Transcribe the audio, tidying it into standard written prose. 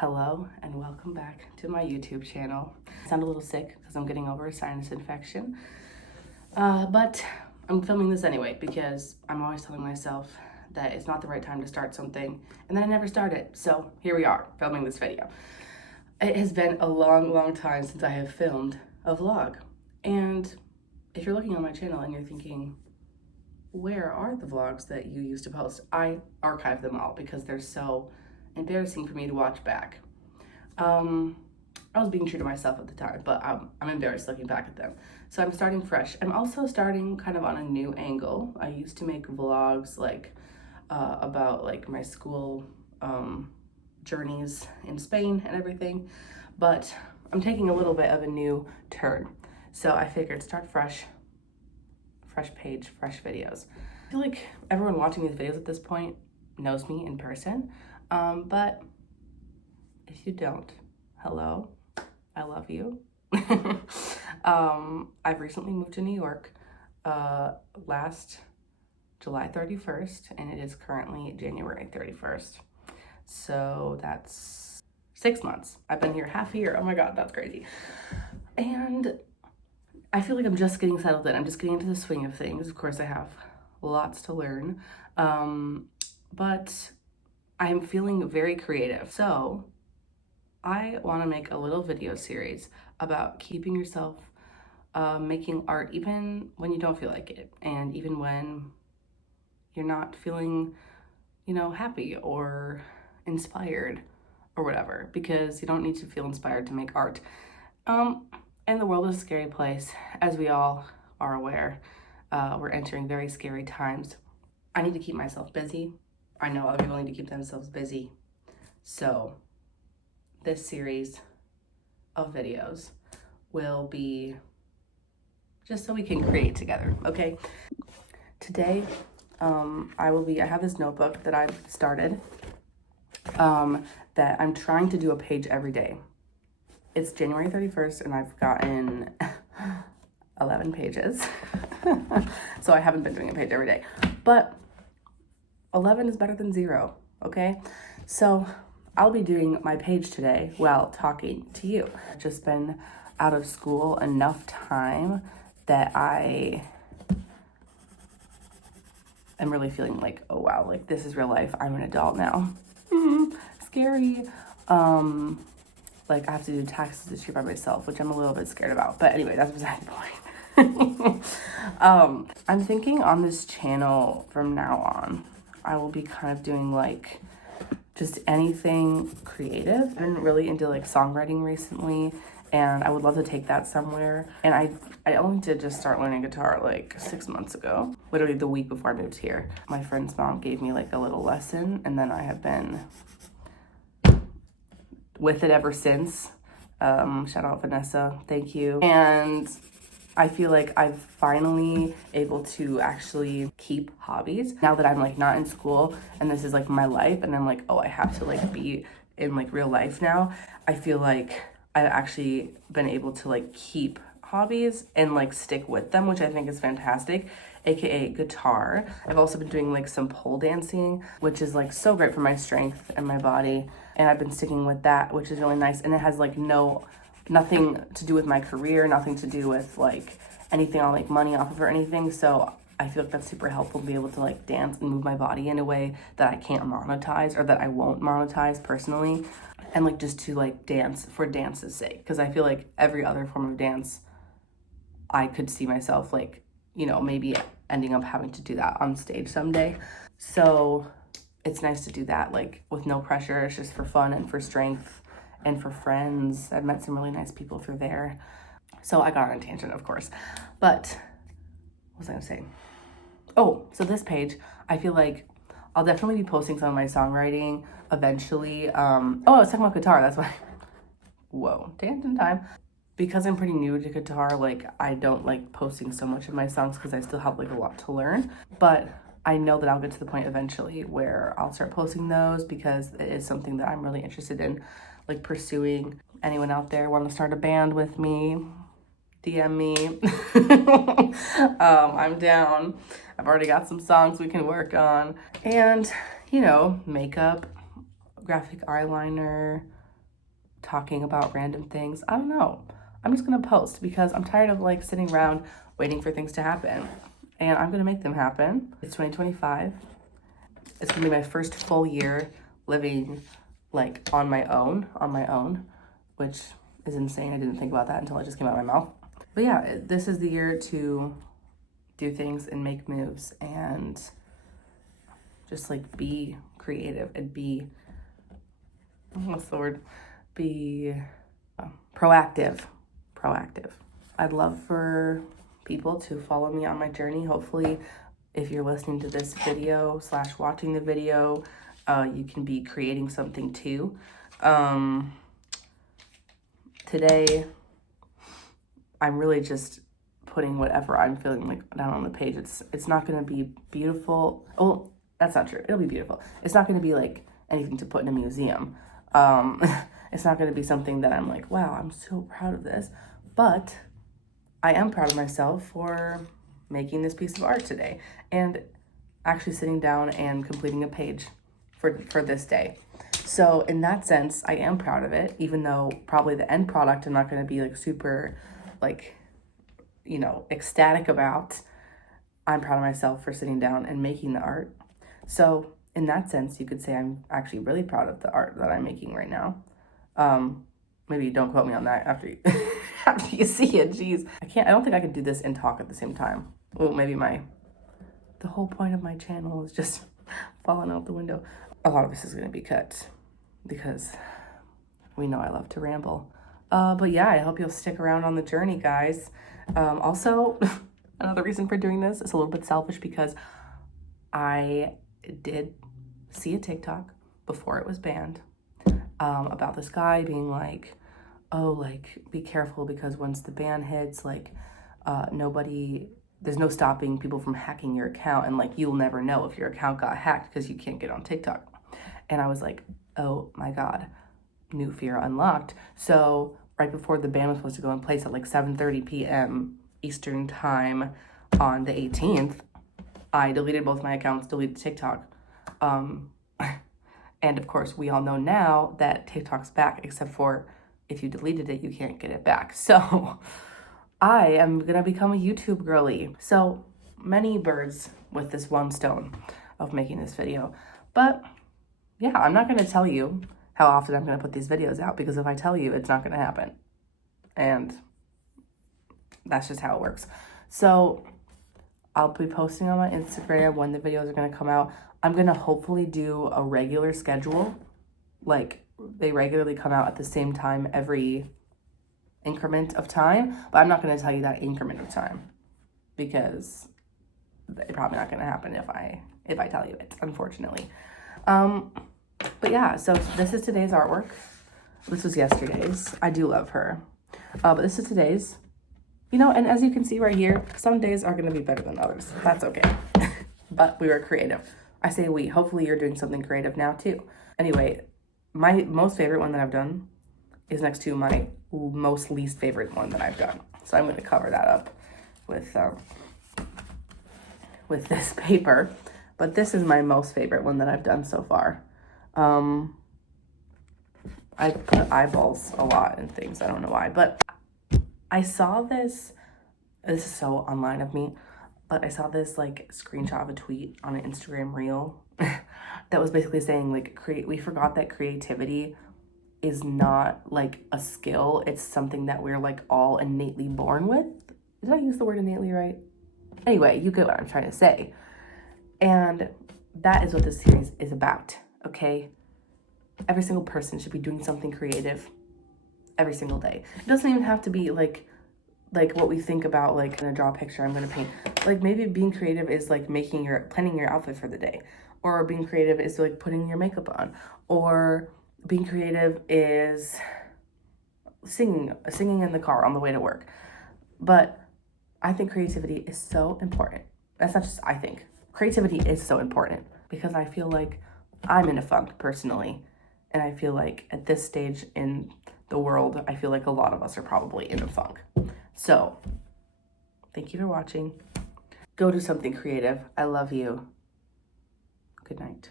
Hello and welcome back to my YouTube channel. I sound a little sick because I'm getting over a sinus infection, but I'm filming this anyway because I'm always telling myself that it's not the right time to start something, and then I never start it. So here we are, filming this video. It has been a long time since I have filmed a vlog, and if you're looking on my channel and you're thinking, where are the vlogs that you used to post? I archive them all because they're so embarrassing for me to watch back. I was being true to myself at the time, but I'm embarrassed looking back at them. So I'm starting fresh. I'm also starting kind of on a new angle. I used to make vlogs like about like my school journeys in Spain and everything, but I'm taking a little bit of a new turn. So I figured start fresh page, fresh videos. I feel like everyone watching these videos at this point knows me in person, but if you don't, hello, I love you. I've recently moved to New York last July 31st, and it is currently January 31st. So that's 6 months. I've been here half a year. Oh my God, that's crazy. And I feel like I'm just getting settled in. I'm just getting into the swing of things. Of course, I have lots to learn, but I'm feeling very creative. So I want to make a little video series about keeping yourself making art even when you don't feel like it, and even when you're not feeling, happy or inspired or whatever, because you don't need to feel inspired to make art. And the world is a scary place, as we all are aware. We're entering very scary times. I need to keep myself busy. I know other people need to keep themselves busy. So this series of videos will be just so we can create together, okay? Today, I have this notebook that I've started that I'm trying to do a page every day. It's January 31st and I've gotten 11 pages. So I haven't been doing a page every day, but 11 is better than 0, okay? So I'll be doing my page today while talking to you. I've just been out of school enough time that I am really feeling like, oh wow, like this is real life. I'm an adult now. Scary. Like I have to do taxes this year by myself, which I'm a little bit scared about. But anyway, that's beside the point. I'm thinking on this channel from now on, I will be kind of doing like just anything creative. I've been really into like songwriting recently, and I would love to take that somewhere. And I only did just start learning guitar like 6 months ago, literally the week before I moved here. My friend's mom gave me like a little lesson, and then I have been with it ever since. Shout out Vanessa, thank you. And I feel like I'm finally able to actually keep hobbies now that I'm like not in school and this is like my life, and I'm like, oh, I have to like be in like real life now. I feel like I've actually been able to like keep hobbies and like stick with them, which I think is fantastic, aka guitar. I've also been doing like some pole dancing, which is like so great for my strength and my body, and I've been sticking with that, which is really nice. And it has like nothing to do with my career, nothing to do with like anything I'll make money off of or anything. So I feel like that's super helpful to be able to like dance and move my body in a way that I can't monetize, or that I won't monetize personally, and like just to like dance for dance's sake, because I feel like every other form of dance I could see myself like, maybe ending up having to do that on stage someday. So it's nice to do that like with no pressure. It's just for fun and for strength and for friends. I've met some really nice people through there. So I got on a tangent, of course, but what was I gonna say? Oh, so this page, I feel like I'll definitely be posting some of my songwriting eventually. I was talking about guitar, that's why. Whoa, tangent time. Because I'm pretty new to guitar, like I don't like posting so much of my songs because I still have like a lot to learn. But I know that I'll get to the point eventually where I'll start posting those, because it is something that I'm really interested in like pursuing. Anyone out there want to start a band with me? DM me. I'm down. I've already got some songs we can work on. And, makeup, graphic eyeliner, talking about random things. I don't know. I'm just gonna post because I'm tired of like sitting around waiting for things to happen. And I'm gonna make them happen. It's 2025. It's gonna be my first full year living like on my own, which is insane. I didn't think about that until it just came out of my mouth. But yeah, this is the year to do things and make moves and just like be creative and be, what's the word? Be proactive. I'd love for people to follow me on my journey. Hopefully, if you're listening to this video / watching the video, you can be creating something too. Today, I'm really just putting whatever I'm feeling like down on the page. It's not gonna be beautiful. Oh, that's not true. It'll be beautiful. It's not gonna be like anything to put in a museum. It's not gonna be something that I'm like, wow, I'm so proud of this. But I am proud of myself for making this piece of art today and actually sitting down and completing a page for this day. So in that sense, I am proud of it, even though probably the end product I'm not going to be like super like, you know, ecstatic about. I'm proud of myself for sitting down and making the art. So in that sense, you could say I'm actually really proud of the art that I'm making right now. Maybe don't quote me on that after you, after you see it. Jeez, I don't think I can do this and talk at the same time. Well, maybe the whole point of my channel is just falling out the window. A lot of this is going to be cut because we know I love to ramble. But yeah, I hope you'll stick around on the journey, guys. Also, another reason for doing this is a little bit selfish because I did see a TikTok before it was banned about this guy being like, oh, like, be careful because once the ban hits, like, there's no stopping people from hacking your account, and like you'll never know if your account got hacked because you can't get on TikTok. And I was like, oh my God, new fear unlocked. So right before the ban was supposed to go in place at like 7:30 p.m. Eastern time on the 18th, I deleted both my accounts, deleted TikTok. And of course, we all know now that TikTok's back, except for if you deleted it, you can't get it back. So I am gonna become a YouTube girly. So many birds with this one stone of making this video. But yeah, I'm not gonna tell you how often I'm gonna put these videos out because if I tell you, it's not gonna happen. And that's just how it works. So I'll be posting on my Instagram when the videos are gonna come out. I'm gonna hopefully do a regular schedule. Like they regularly come out at the same time every increment of time, but I'm not going to tell you that increment of time because it's probably not going to happen if I tell you it, unfortunately. But yeah, so this is today's artwork. This was yesterday's. I do love her. But this is today's. You know, and as you can see right here, some days are going to be better than others. That's okay. But we were creative. I say we. Hopefully you're doing something creative now too. Anyway, my most favorite one that I've done is next to my most least favorite one that I've done. So I'm going to cover that up with this paper. But this is my most favorite one that I've done so far. I put eyeballs a lot in things. I don't know why. But I saw this. This is so online of me. But I saw this like screenshot of a tweet on an Instagram reel that was basically saying like, we forgot that creativity is not like a skill. It's something that we're like all innately born with. Did I use the word innately right? Anyway, you get what I'm trying to say. And that is what this series is about, okay? Every single person should be doing something creative every single day. It doesn't even have to be like what we think about, like, I'm gonna draw a picture, I'm gonna paint. Like, maybe being creative is like planning your outfit for the day. Or being creative is like putting your makeup on. Or being creative is singing in the car on the way to work. But I think creativity is so important. That's not just I think. Creativity is so important because I feel like I'm in a funk personally. And I feel like at this stage in the world, I feel like a lot of us are probably in a funk. So, thank you for watching. Go do something creative. I love you. Good night.